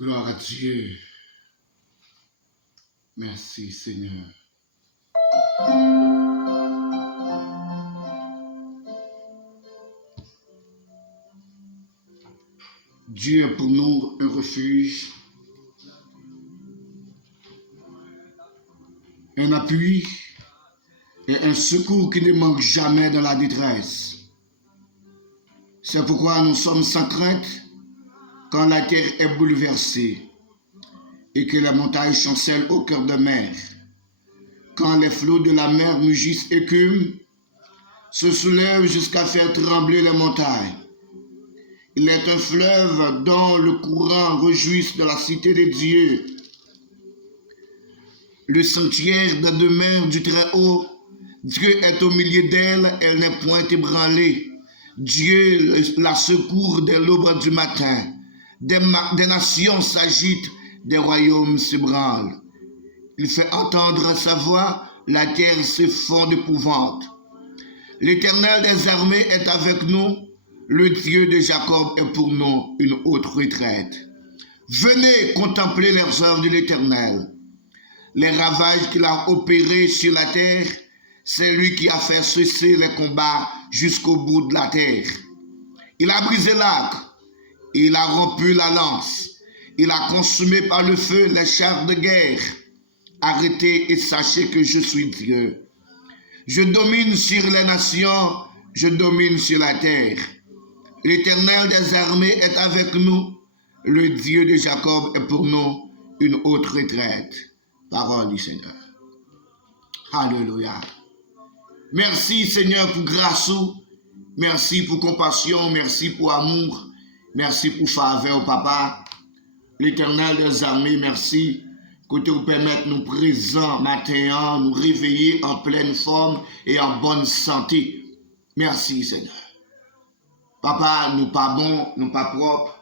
Gloire à Dieu. Merci Seigneur. Dieu est pour nous un refuge, un appui et un secours qui ne manque jamais dans la détresse. C'est pourquoi nous sommes sans crainte quand la terre est bouleversée et que les montagnes chancellent au cœur de mer. Quand les flots de la mer mugissent écument, se soulèvent jusqu'à faire trembler les montagnes. Il est un fleuve dont le courant réjouisse de la cité de Dieu. Le sanctuaire de demeure du Très-Haut, Dieu est au milieu d'elle, elle n'est point ébranlée. Dieu la secourt dès l'aube du matin. Des nations s'agitent, des royaumes s'ébranlent. Il fait entendre sa voix, la terre se fond d'épouvante. L'Éternel des armées est avec nous, le Dieu de Jacob est pour nous une haute retraite. Venez contempler les œuvres de l'Éternel. Les ravages qu'il a opérés sur la terre, c'est lui qui a fait cesser les combats jusqu'au bout de la terre. Il a brisé l'arc, il a rompu la lance, il a consumé par le feu les chars de guerre. Arrêtez et sachez que je suis Dieu. Je domine sur les nations, je domine sur la terre. L'Éternel des armées est avec nous, le Dieu de Jacob est pour nous une haute retraite. Parole du Seigneur. Alléluia. Merci Seigneur pour grâce, merci pour compassion, merci pour amour, merci pour faveur, papa. L'Éternel des armées, merci que tu nous permettes nous présents matin, nous réveiller en pleine forme et en bonne santé. Merci Seigneur. Papa, nous pas bons, nous pas propres.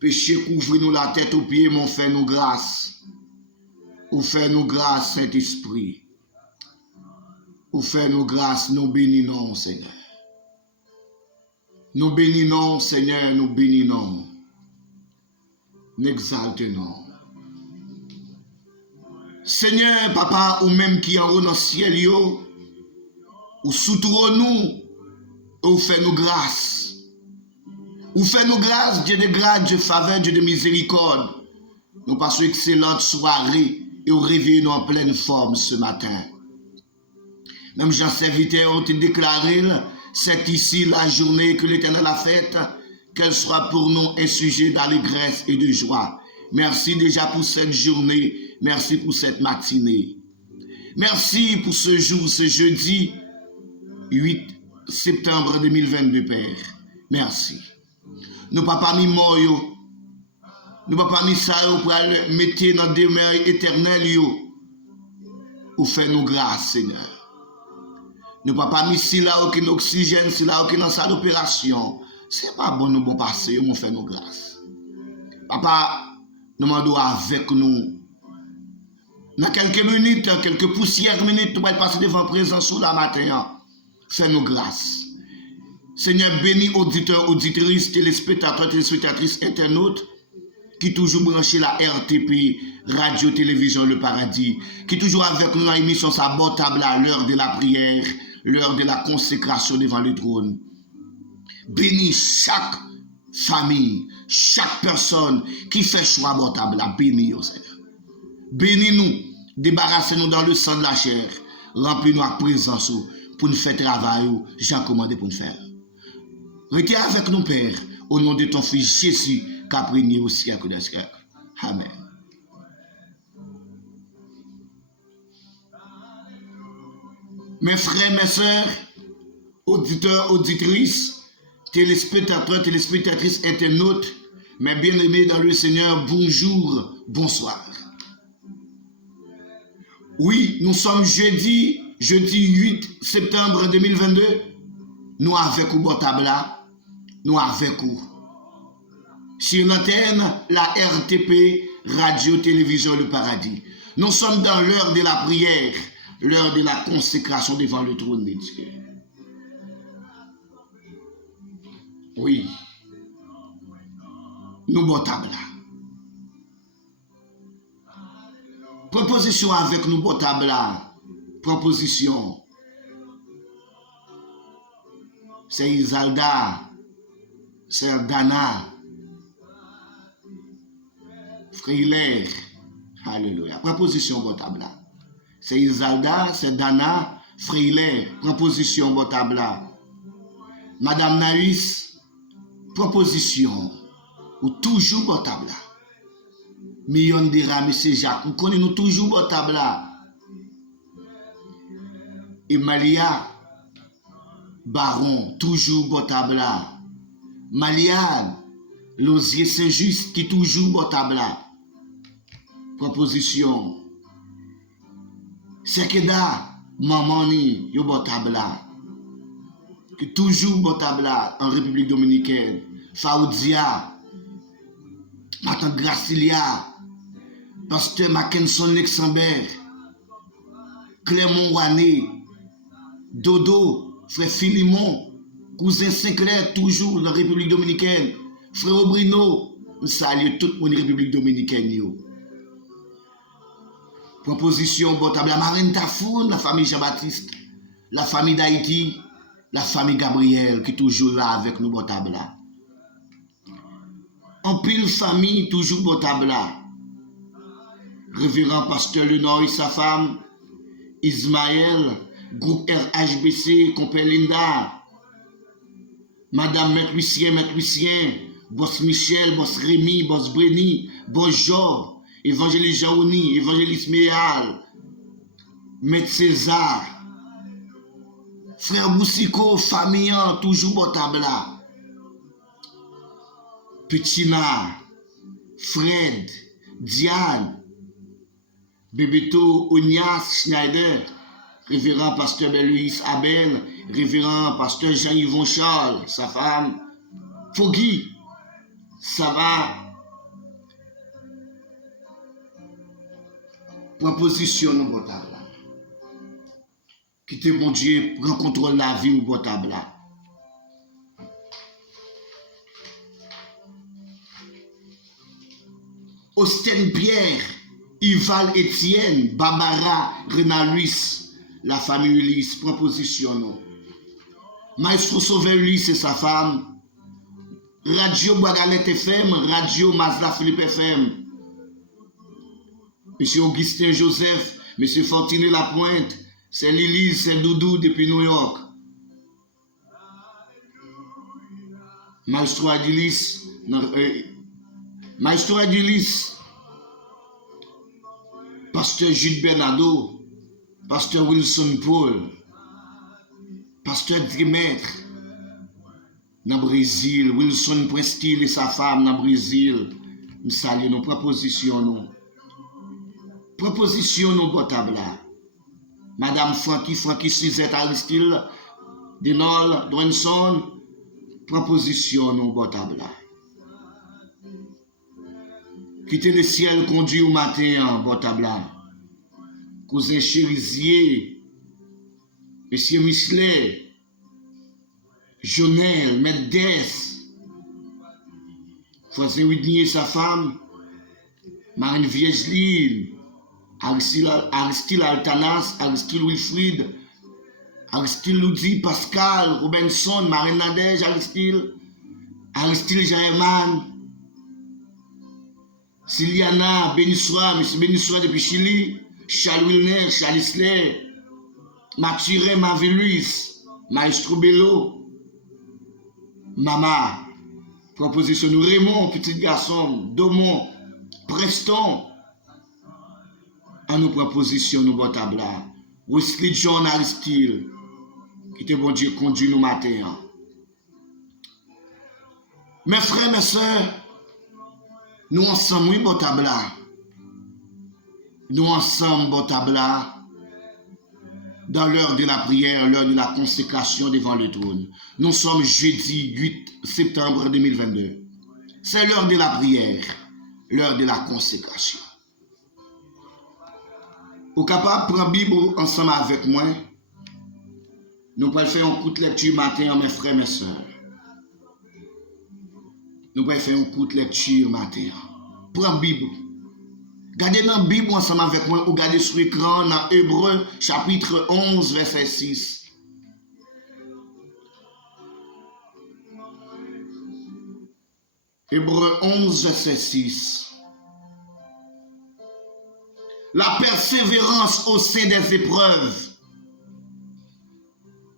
Péché couvre nous la tête aux pieds, mais on fait nous grâce. On fait nous grâce, Saint-Esprit. On fait nous grâce, nous bénissons, Seigneur. Nous bénissons, Seigneur, nous bénissons. Nous exaltons. Seigneur, papa, ou même qui en haut dans le ciel, ou soutourons nous, ou fait nous grâce. Ou fait nous grâce, Dieu de grâce, Dieu de faveur, Dieu de miséricorde. Nous passons une excellente soirée et nous réveillons en pleine forme ce matin. Même Jean serviteur ont déclaré, c'est ici la journée que l'Éternel a faite, qu'elle soit pour nous un sujet d'allégresse et de joie. Merci déjà pour cette journée, merci pour cette matinée. Merci pour ce jour, ce jeudi 8 septembre 2022, Père. Merci. Nous ne pouvons pas mis mort, nous ne pouvons pas mis ça pour le mettre dans des demeure éternelle, ou faire nous grâce, Seigneur. Nous ne pouvons pas mis si là aucun oxygène, si là aucun dans salle d'opération. Ce n'est pas bon nous bon passer, nous faire nos grâces. Papa, nous demandons avec nous. Dans quelques minutes, quelques poussières minutes, nous allons passer devant présence sous la matin. Fais-nous grâce. Seigneur, bénis auditeurs, auditrices, téléspectateurs, téléspectatrices, internautes, qui toujours branchent la RTP, Radio Télévision Le Paradis, qui toujours avec nous dans l'émission Sabotable à l'heure de la prière, l'heure de la consécration devant le trône. Bénis chaque famille, chaque personne qui fait choix abordable, bénis, Seigneur. Bénis-nous, débarrassez-nous dans le sang de la chair, remplis-nous à présence pour nous faire travail, j'ai commandé pour nous faire. Retiens avec nous, Père, au nom de ton Fils Jésus, qui a régné au siècle des siècles. Amen. Mes frères, mes sœurs, auditeurs, auditrices, téléspectateurs, téléspectatrices, internautes, mes bien-aimés dans le Seigneur, bonjour, bonsoir. Oui, nous sommes jeudi 8 septembre 2022. Nous avec vous, bon tabla, nous avec vous. Sur l'antenne, la RTP, Radio Télévision Le Paradis. Nous sommes dans l'heure de la prière, l'heure de la consécration devant le trône de Dieu. Oui, nous bon tabla. Proposition avec nous bon tabla. Proposition. C'est Isalda, c'est Dana, Frère Hilaire. Alléluia. Proposition botable là. C'est Isalda, c'est Dana, Frère Hilaire. Proposition botable là. Madame Naïs, proposition. Ou toujours botable là. Million de rats, M. Jacques. Nous connaissons toujours botable là. Et Malia, Baron, toujours botable là. Maliane, Losier Saint-Just, qui toujours botable là. Proposition. Sekeda, Mamani, yo botable là. Qui toujours botable là en République Dominicaine. Faoudia, Matan Gracilia, Pasteur Mackinson Lexambert, Clermont Wané, Dodo, Frère Philimon, Cousin Sinclair, toujours dans la République Dominicaine, Frère Obrino, nous saluons toute la République Dominicaine. Yo. Proposition botable la Marine Tafoun, la famille Jean-Baptiste, la famille d'Haïti, la famille Gabriel qui est toujours là avec nous botable là. En pile famille toujours botable là. Révérend Pasteur Lenor et sa femme, Ismaël, groupe RHBC, Compère Linda, Madame Maître Lucien, Boss Michel, Boss Rémi, Boss Brény, Boss Job, Évangéliste Jaouni, Évangéliste Méal, Maître César, Frère Boussiko, famille, toujours botable là. Petina, Fred, Diane, Bebeto, Onias, Schneider, Révérend Pasteur Belouis Abel, Révérend Pasteur Jean-Yvon Charles, sa femme, Foggy, ça va. Proposition non botable là. Quittez bon Dieu, prend contrôle la vie ou botable là. Austin Pierre, Ival Etienne, Barbara, Renal Luis, la famille Ulysse, proposition non. Maestro Sauveur Ulysse et sa femme, Radio Bois-Galette FM, Radio Mazda Philippe FM, Monsieur Augustin Joseph, Monsieur Fortuné Lapointe, c'est Lily, c'est Doudou depuis New York. Maestro Adilis, Maestro Adilis, Pasteur Jude Bernardo, Pasteur Wilson Paul, Pasteur Dimétre, dans le Brésil, Wilson Prestil et sa femme dans le Brésil. Nous saluons nos propositions. Nous. Proposition non potable là. Madame Frankie Suzette Aristide, Denol, Dwenson, proposition non potable là. Quitter le ciel conduit au matin en potable là. Cousin Chérisier, Monsieur Michelet, Jonel, Medès, Voisin Whitney et sa femme, Marine Viegeline, Aristide Altanas, Aristide Wilfried, Aristide Loudi, Pascal, Robinson, Marine Nadège, Aristide Jaeman, Siliana, Benissoa, M. Benissoa depuis Chili, Charles Wilner, Charles Isler, Mathurin, Marie-Louise, Maestro Bello, Mama, proposition de Raymond, petit garçon, Domon, Preston, à nos propositions, nous botable là. Wesley John Aristide, qui te bon Dieu conduit nous matin. Mes frères, mes soeurs, nous ensemble, oui, botable là. Nous ensemble, botable là. Dans l'heure de la prière, l'heure de la consécration devant le trône. Nous sommes jeudi 8 septembre 2022. C'est l'heure de la prière, l'heure de la consécration. Vous capable de prendre la Bible ensemble avec moi. Nous pouvons faire un coup de lecture matin, mes frères, mes soeurs. Nous pouvons faire un coup de lecture matin. Prends la Bible. Gardez dans la Bible ensemble avec moi, ou gardez sur l'écran dans Hébreux chapitre 11, verset 6. Hébreux 11, verset 6. La persévérance au sein des épreuves.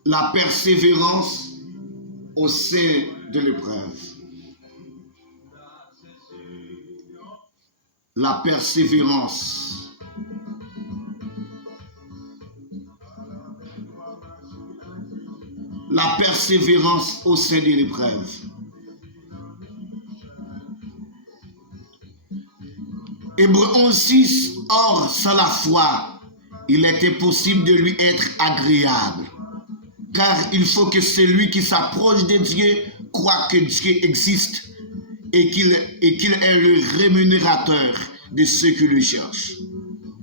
La persévérance au sein de l'épreuve. La persévérance. La persévérance au sein de l'épreuve. Hébreux 11:6. Or, sans la foi, il est impossible de lui être agréable. Car il faut que celui qui s'approche de Dieu croit que Dieu existe et qu'il est le rémunérateur de ceux qui le cherchent.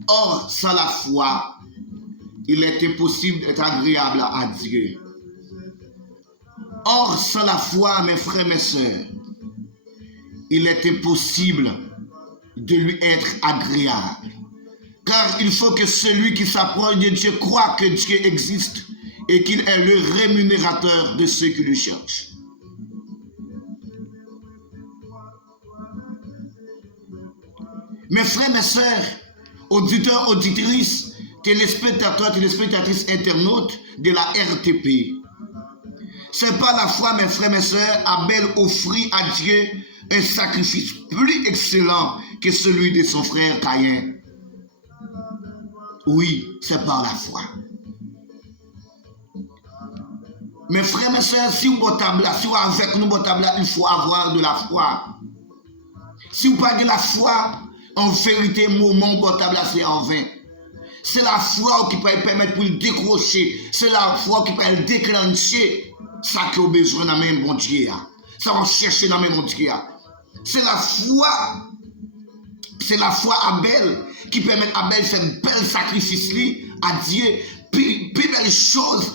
Or, sans la foi, il est impossible d'être agréable à Dieu. Or, sans la foi, mes frères, mes sœurs, il est impossible de lui être agréable. Car il faut que celui qui s'approche de Dieu croit que Dieu existe et qu'il est le rémunérateur de ceux qui le cherchent. Mes frères, mes sœurs, auditeurs, auditrices, téléspectateurs, téléspectatrices, internautes de la RTP, c'est par la foi, mes frères, mes sœurs, Abel offrit à Dieu un sacrifice plus excellent que celui de son frère Caïn. Oui, c'est par la foi. Mes frères, mes sœurs, si vous êtes avec nous, il faut avoir de la foi. Si vous n'avez pas de la foi, en vérité, moment c'est en vain. C'est la foi qui peut permettre pour le décrocher. C'est la foi qui peut le déclencher. Ça que vous avez besoin dans même bon Dieu. Ça va chercher dans même bon Dieu. C'est la foi Abel qui permet à Abel de faire un bel sacrifice à Dieu. Puis belle chose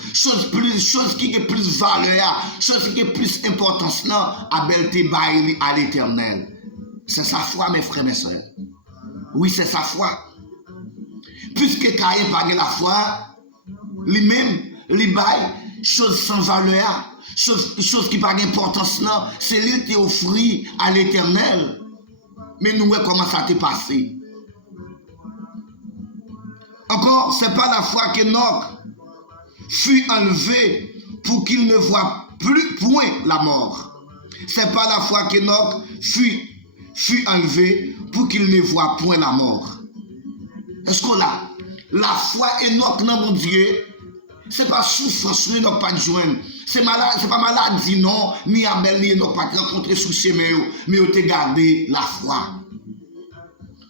qui a plus valeur, chose qui a plus importance, non, Abel te baille à l'éternel. C'est sa foi, mes frères, mes soeurs. Oui, c'est sa foi. Puisque Caïn n'a pas la foi, lui-même, il baille, chose sans valeur, chose qui n'a pas d'importance, non, c'est lui qui offrit à l'éternel. Mais nous, comment ça t'est passé? Encore, c'est pas la foi qu'Enoch fut enlevé pour qu'il ne voie plus point la mort. C'est pas la foi qu'Enoch fut enlevé pour qu'il ne voie point la mort. Est-ce que là, la foi Enoch dans mon Dieu, c'est pas souffrance, Enoch pas de joindre. C'est pas maladie, non, ni Abel, ni Enoch pas rencontré sous chemin, mais on te gardé la foi.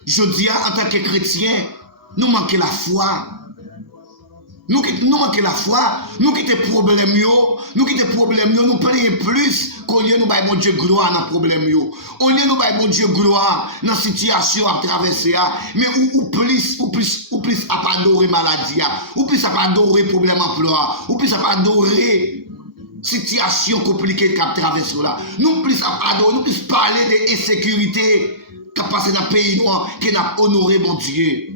Je dis en tant que chrétien, nous manquons la foi. Nous manquons la foi. Nous qui avons des problèmes, nous prenons plus qu'au lieu de nous bon Dieu gloire dans les problèmes. Au lieu de nous bon Dieu gloire dans la situation à traverser. Mais ou plus à pas adorer maladie, ou plus à pas adorer problème emploi, ou plus à pas adorer situation compliquée qu'à traverser là. Nous plus à adorer, nous plus parler de insécurité qui a passé dans le pays noir, qui n'a honoré mon Dieu.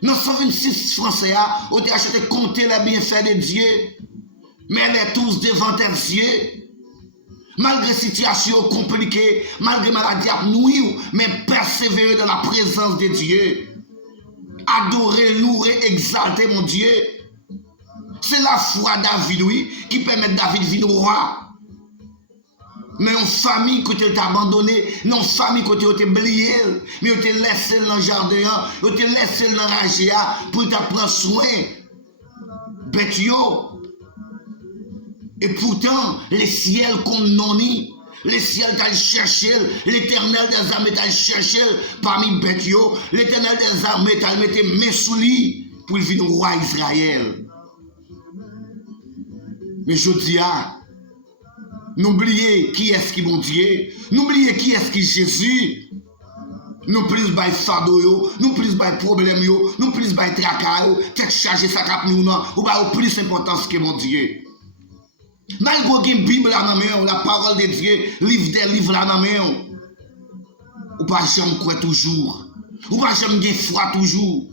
Dans 126 Français, on a acheté compter les bienfaits de Dieu, mais elle est tous devant tes yeux. Malgré situation compliquée, malgré maladie à nous, mais persévérer dans la présence de Dieu. Adorer, louer, exalter mon Dieu. C'est la foi David, oui, qui permet David de venir au roi. Mais une famille qui t'a abandonné, une famille qui t'a oublié, mais tu t'es laissé dans le jardin, tu t'es laissé dans la rage pour te prendre soin. Bête yo. Et pourtant, les ciels qu'on non les ciels t'as cherché, l'éternel des armées t'as cherché parmi bête yo, l'éternel des armées t'as mis mes sous lui pour venir au roi Israël. Mais je dis n'oubliez qui est-ce qui bon Dieu. N'oubliez qui est-ce qui Jésus. Nous plus by fardeau, nous plus by problème, nous plus by tracas, tête chargée ça cap nous non, ou ba plus importance que mon Dieu. Malgré une Bible là dans main, la parole de Dieu, livre des livres là dans main. Ou pas jamais croire toujours. Ou pas jamais gagner foi toujours.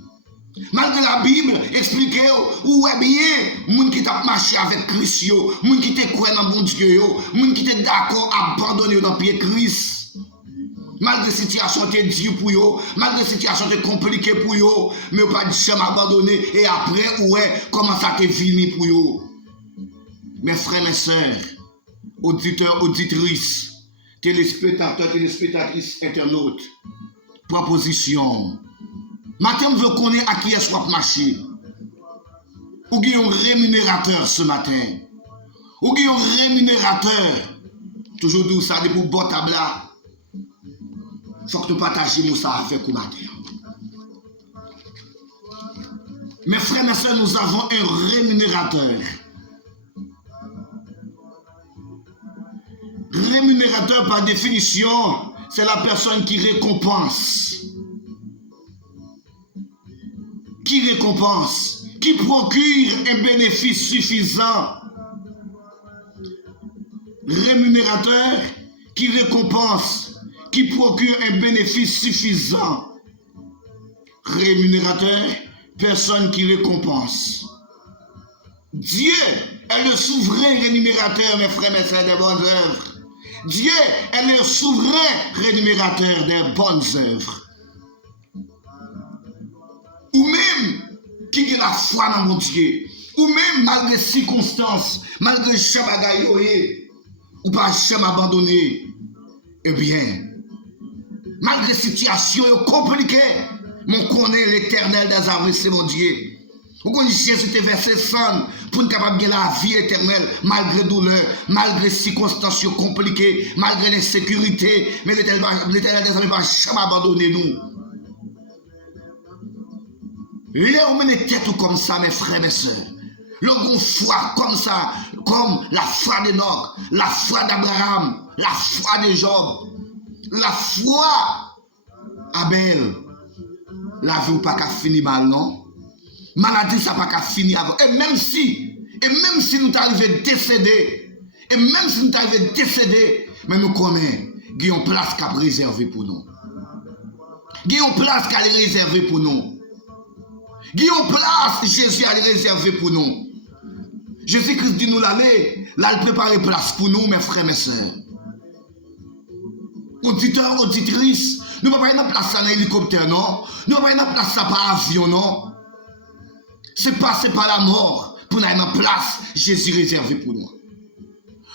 Malgré la Bible, expliquez où est bien, moun qui t'a marché avec Christ, moun qui t'a croit dans bon Dieu, moun qui t'a d'accord à abandonner dans pied Christ. Malgré la situation est dure pour eux, malgré la situation est compliquée pour eux, mais vous pas jamais abandonné. Et après, ouais, comment ça t'est fini pour eux. Mes frères, mes sœurs, auditeurs, auditrices, téléspectateurs, téléspectatrices, internautes, proposition. Matin, je veux connaître à qui est soit marché. Ou qui est un rémunérateur ce matin. Ou qui est un rémunérateur. Toujours dit ça, pour bon tabla. Il faut que nous partagions ça avec vous matin. Mes frères, mes soeurs, nous avons un rémunérateur. Rémunérateur, par définition, c'est la personne qui récompense. Qui récompense, qui procure un bénéfice suffisant. Rémunérateur, qui récompense, qui procure un bénéfice suffisant. Rémunérateur, personne qui récompense. Dieu est le souverain rémunérateur, mes frères, mes sœurs, des bonnes œuvres. Dieu est le souverain rémunérateur des bonnes œuvres. Ou même qui a la foi dans mon Dieu, ou même malgré les circonstances, malgré les chabagayoye, ou pas jamais abandonné, eh bien, malgré les situations compliquées, mon connaît l'éternel des armées, c'est mon Dieu. Vous connaissez Jésus te versé sang pour nous capable de la vie éternelle, malgré douleur, malgré circonstances compliquées, malgré l'insécurité, mais l'éternel des armées va jamais abandonner nous. Là, on met les têtes comme ça, mes frères, mes sœurs. L'on foi comme ça, comme la foi d'Enoch, la foi d'Abraham, la foi de Job, la foi Abel. La vie n'a pas qu'à finir mal, non? Maladie, ça n'a pas qu'à finir avant. Et même si nous t'arrivons décédés, mais nous connaissons, il y a une place qui est réservée pour nous. Il y a une place qui est réservée pour nous. Il y a une place, Jésus a réservé pour nous. Jésus-Christ dit nous l'aller, là il prépare une place pour nous, mes frères, mes sœurs. Auditeurs, auditrices, nous ne pouvons pas une place dans l'hélicoptère, non? Nous ne pouvons pas une place par avion, non? C'est passé par la mort pour nous une place, Jésus réservé pour nous.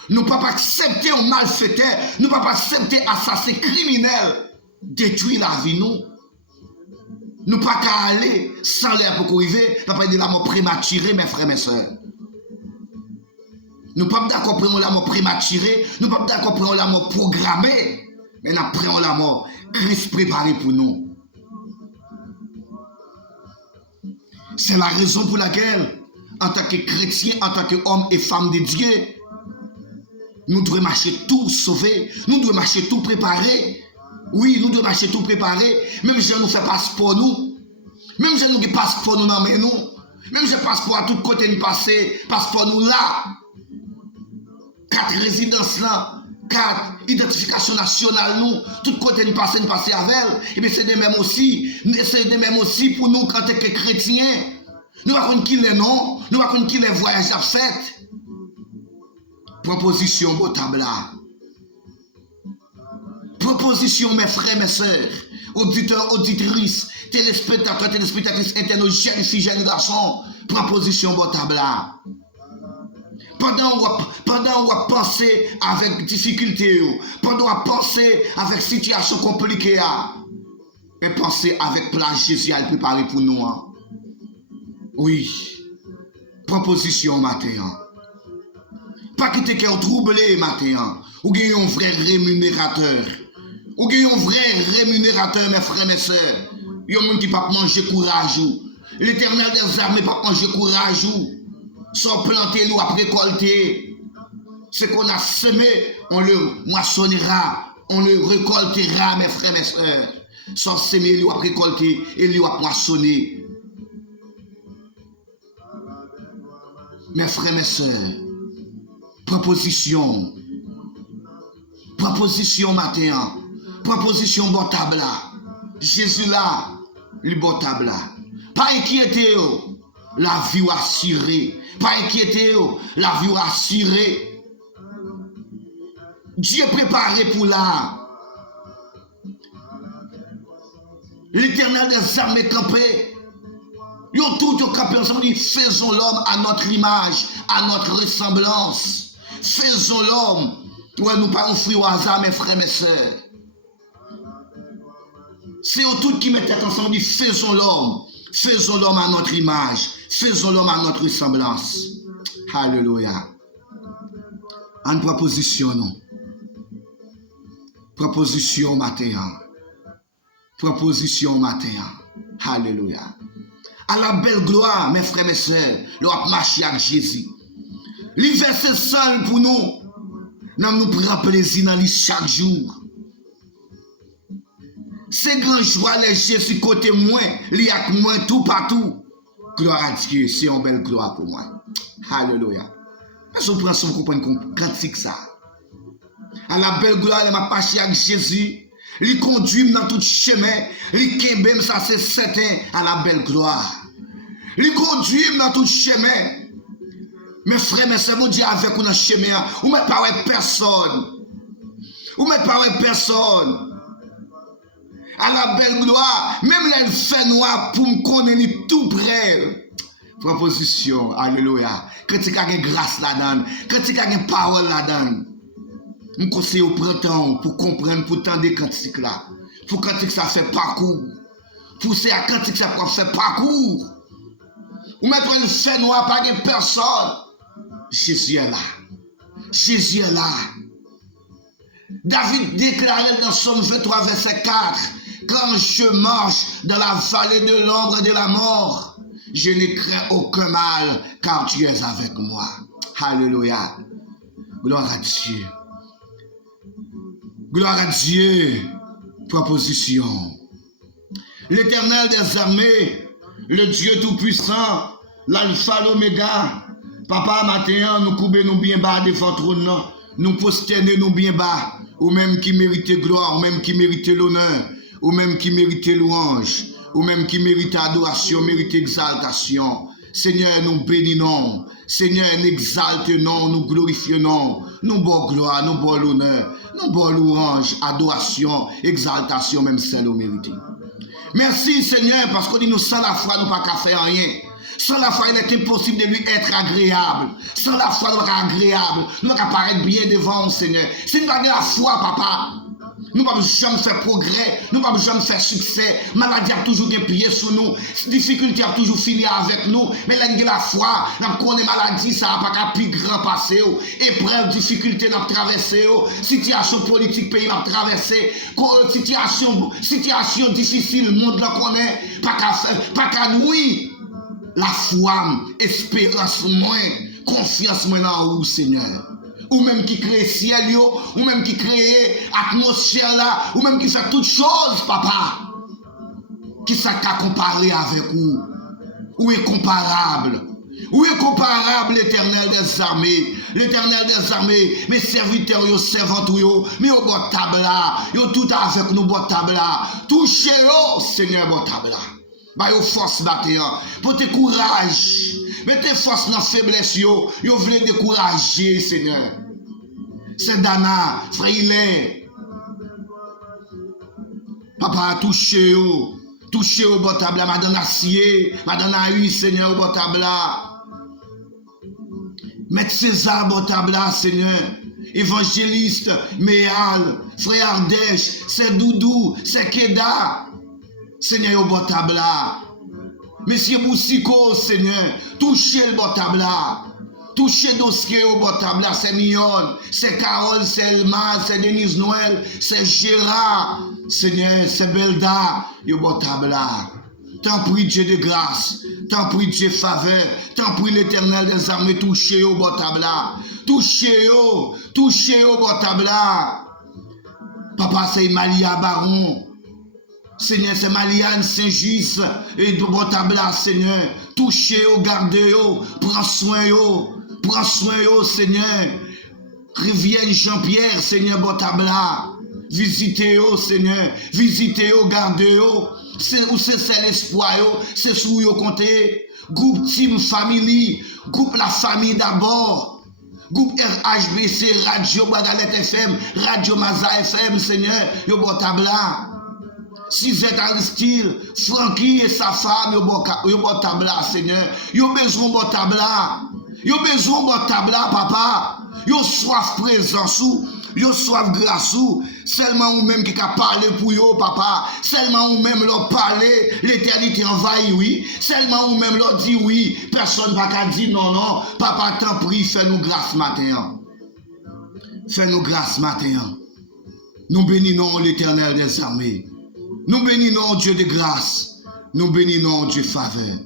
Nous ne pouvons pas accepter un malfaiteur, nous ne pouvons pas accepter un assassin criminel détruire la vie, nous. Nous ne pouvons pas aller sans l'air pour arriver, nous pas de la mort prématurée, mes frères, mes sœurs. Nous ne pouvons pas d'accord pour la mort prématurée, nous ne pouvons pas d'accord pour la mort programmée, mais nous prenons la mort, Christ préparé pour nous. C'est la raison pour laquelle, en tant que chrétiens, en tant qu'hommes et femmes de Dieu, nous devons marcher tout sauvés, nous devons marcher tout préparés. Oui, nous devons marcher tout préparés. Même si nous fait passeport nous, même si nous avons passeport nous dans nous, même si passeport à tout côté nous passer, passeport nous là, 4 résidences là, 4 identifications nationales nous, tout côté nous passer avec elle. Et bien c'est de même aussi, pour nous quand on est chrétiens. Nous ne savons pas qui les noms, nous ne savons pas qui les voyages à fait. Proposition Botabla. Proposition, mes frères, mes sœurs, auditeurs, auditrices, téléspectateurs, téléspectatrices, internautes, jeunes filles, jeunes garçons. Proposition Botabla. Pendant qu'on penser avec difficulté, pendant qu'on penser avec situation compliquée, et penser avec place Jésus à préparer pour nous. Oui. Proposition matin. Pas quitter cœur troublé matin. Ou gagnez un vrai rémunérateur. Ou gagnez un vrai rémunérateur, mes frères, mes sœurs. Il y a un monde qui ne peut pas manger courage. L'éternel des armées ne peut pas manger courage. Sans planter, nous à récolter. Ce qu'on a semé, on le moissonnera. On le récoltera, mes frères, mes sœurs. Sans semer, nous à récolter et nous à moissonner. Mes frères, mes sœurs. Proposition matin. Proposition Botabla. Jésus là, le Botabla. Pas inquiéter, la vie assurée. Pas inquiéter, la vie assurée. Dieu préparé pour là. L'Éternel des armées campé. Yo tout yo campé ensemble dit faisons l'homme à notre image, à notre ressemblance. Faisons l'homme. Ouais, nous pas offrir au hasard, mes frères, mes sœurs. C'est eux tous qui mettent ensemble dit faisons l'homme. Faisons l'homme à notre image. Faisons l'homme à notre ressemblance. Alléluia. En proposition, non. Proposition matin. Proposition matin. Alléluia. À la belle gloire, mes frères, mes sœurs, le marché avec Jésus. Le verset seul pour nous. Nous prenons plaisir dans lui chaque jour. C'est grand joie les Jésus côté moi, il y a moi tout partout. Gloire à Dieu, c'est une belle gloire pour moi. Alléluia. Mais on prend son comprendre cantique ça. À la belle gloire, il m'a marché avec Jésus. Il conduit dans tout chemin. Il kembe, ça c'est certain, à la belle gloire. Il conduit dans tout chemin. Mes frères, mes sœurs, vous dites avec vous dans le chemin, vous ne mettez pas personne. Vous ne mettez pas personne. À la belle gloire, même elle fait noir pour me connaître tout près. Proposition, alléluia. Quand tu as une grâce là-dedans, quand tu as une parole là-dedans, je conseille au printemps pour comprendre, pour tendre des cantiques là. Pour cantique ça fait parcours. Pour ces cantiques ça fait parcours. Ou mettre une fait noir par une personne. Jésus est là. Jésus est là. David déclarait dans Somme 23, verset 4, quand je marche dans la vallée de l'ombre de la mort, je ne crains aucun mal, car tu es avec moi. Alléluia. Gloire à Dieu. Gloire à Dieu. Proposition. L'Éternel des armées, le Dieu tout-puissant, l'alpha, l'oméga. Papa, matin, nous coubons nous bien bas devant trône, nous prosternons nous bien bas, ou même qui mérite gloire, ou même qui mérite l'honneur, ou même qui mérite louange, ou même qui mérite adoration, mérite exaltation. Seigneur, nous bénissons. Seigneur, nous exaltons, nous glorifions, nous bon gloire, nous bon l'honneur, nous bon louange, adoration, exaltation, même celle au mérite. Merci Seigneur, parce qu'on dit nous sans la foi, nous pas qu'à faire rien. Sans la foi, il est impossible de lui être agréable. Sans la foi, nous pas agréable. Nous pas paraître bien devant le Seigneur. Si nous pas de la foi, papa, nous ne pouvons jamais faire progrès, nous ne pouvons jamais faire succès. Maladie a toujours des pieds sur nous, difficulté a toujours fini avec nous. Mais là, nous la foi, nous connaissons maladie, ça n'a pas qu'à plus grand passer. Épreuve, difficulté, nous traversé. Situation politique, pays, nous traversé. Situation difficile, le monde la connaît. Pas qu'à nous. La foi, espérance moins, confiance moins dans vous, Seigneur. Ou même qui crée ciel, ou même qui crée atmosphère là, ou même qui fait toutes choses, papa. Qui ça qu'a comparé avec vous? Ou est comparable? Où est comparable l'Éternel des armées? L'Éternel des armées, mes serviteurs, mes servantes, mais au bon table là, tout avec nous, bon table là. Touchez-le, Seigneur, bon table là. Bah, yo force battant, pour te courage. Mettez force dans la faiblesse, yo voulez décourager, Seigneur. C'est Dana, frère, il est. Papa, touchez au bon table, madame Acier, madame Aïe, Seigneur, au bon table. Mettez César, bon table, Seigneur. Évangéliste, Méal, frère Ardèche, c'est Doudou, c'est Keda. Seigneur, au bon table. Monsieur Boussiko, Seigneur, touchez le bon table. Touchez dossier au bon table. C'est Mion, c'est Carole, c'est Elma, c'est Denise Noël, c'est Gérard. Seigneur, c'est Belda, au bon table. Tant pis Dieu de grâce, tant pis Dieu faveur, tant pis l'Éternel des armées, touchez au bon table. Touchez au bon table. Papa, c'est Malia Baron. Seigneur, c'est Marianne Saint-Just et de bon tabla, Seigneur. Touchez-vous, gardez-vous, prends soin, Seigneur. Rivière Jean-Pierre, Seigneur, bon tabla. Visitez-vous, Seigneur. Visitez-vous, gardez-vous. C'est l'espoir, c'est sous vous comptez. Groupe Team Family, groupe La Famille d'abord. Groupe RHBC, Radio Bagalette FM, Radio Maza FM, Seigneur, yo bon tabla. Suzette Aristide, Francky et sa femme, yo bon tabla, Seigneur. Yo besoin bon tabla. Yo besoin bon tabla, papa. Yo soif présence ou, yo soif grâce ou. Seulement ou même qui a parlé pour yo, papa. Seulement ou même leur parler, l'éternité envahit, oui. Seulement ou même leur dit oui. Personne va qu'à dire non, non. Papa, t'en prie, fais-nous grâce matin. Fais-nous grâce matin. Nous bénissons l'Éternel des armées. Nous bénissons Dieu de grâce. Nous bénissons Dieu de faveur.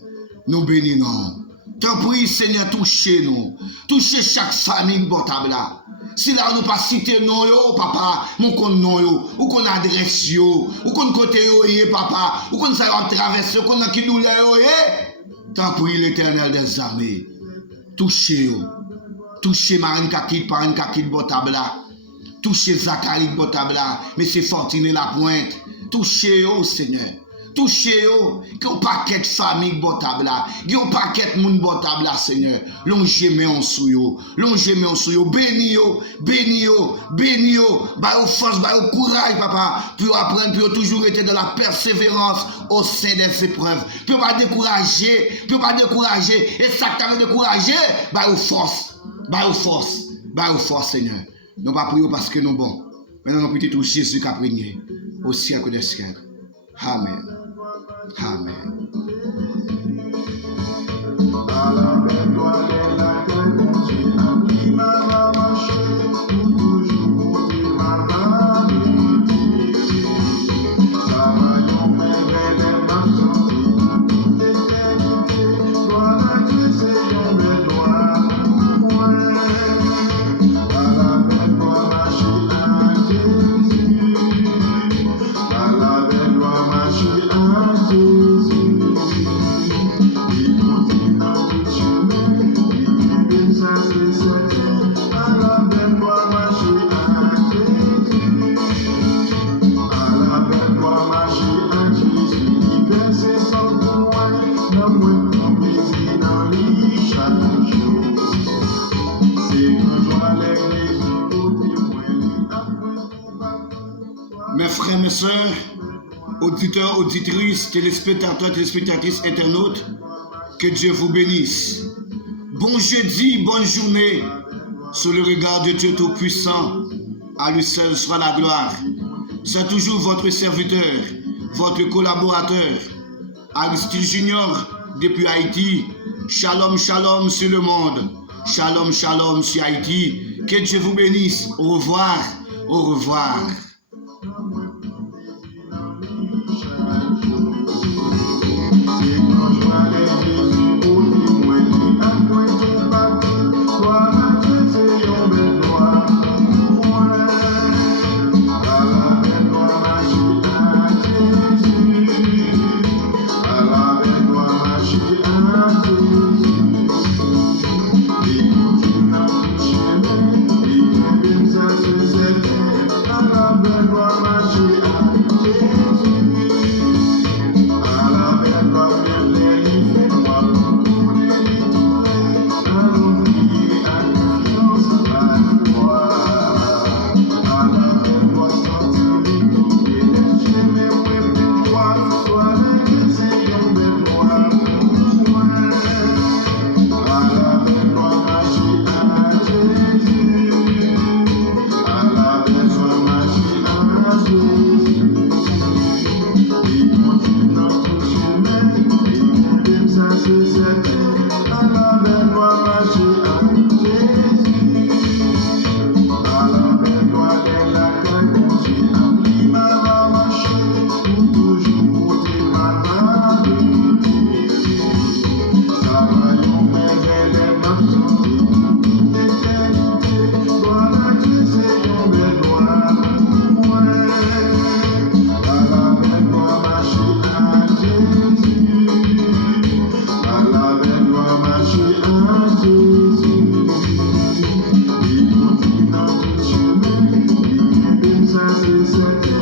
Nous bénissons. T'en prie, Seigneur, touchez-nous. Touchez chaque famille botable là. Si là, nous pas citer non yo, papa, mon kon non yo, ou qu'on adresse yo, ou qu'on côté yo, papa, ou qu'on ça traverser, ou qu'on a qui douleur yo, T'en prie, l'Éternel des armées. Touchez yo. Touchez Marine Kakit, Marine Kakit botable là. Touchez Zacharie Botabla, M. Fortuné La Pointe. Touchez-yo, Seigneur. Touchez-yo. Qu'il y a un paquet de famille Botabla. Qu'il y a un paquet de monde Botabla, Seigneur. Longez-moi en sous-yo. Longez-moi en sous-yo. Bénis-yo. Bénis-yo. Bénis-yo. Bah, au force, bah, au courage, papa. Pour apprendre, pour toujours être dans la persévérance au sein des épreuves. Pour pas décourager. Pour pas décourager. Et ça t'a découragé. Bah, au force. Bah, au force. Bah, au force, Seigneur. Nous ne pas prions parce que nous bons. Maintenant, nous prions tout Jésus qui a prié au siècle des siècles. Amen. Amen. Mes frères, mes sœurs, auditeurs, auditrices, téléspectateurs, téléspectatrices, internautes, que Dieu vous bénisse. Bon jeudi, bonne journée, sous le regard de Dieu Tout-Puissant, à lui seul soit la gloire. C'est toujours votre serviteur, votre collaborateur, Aristide Junior, depuis Haïti. Shalom, shalom sur le monde. Shalom, shalom sur Haïti. Que Dieu vous bénisse. Au revoir. Au revoir. Say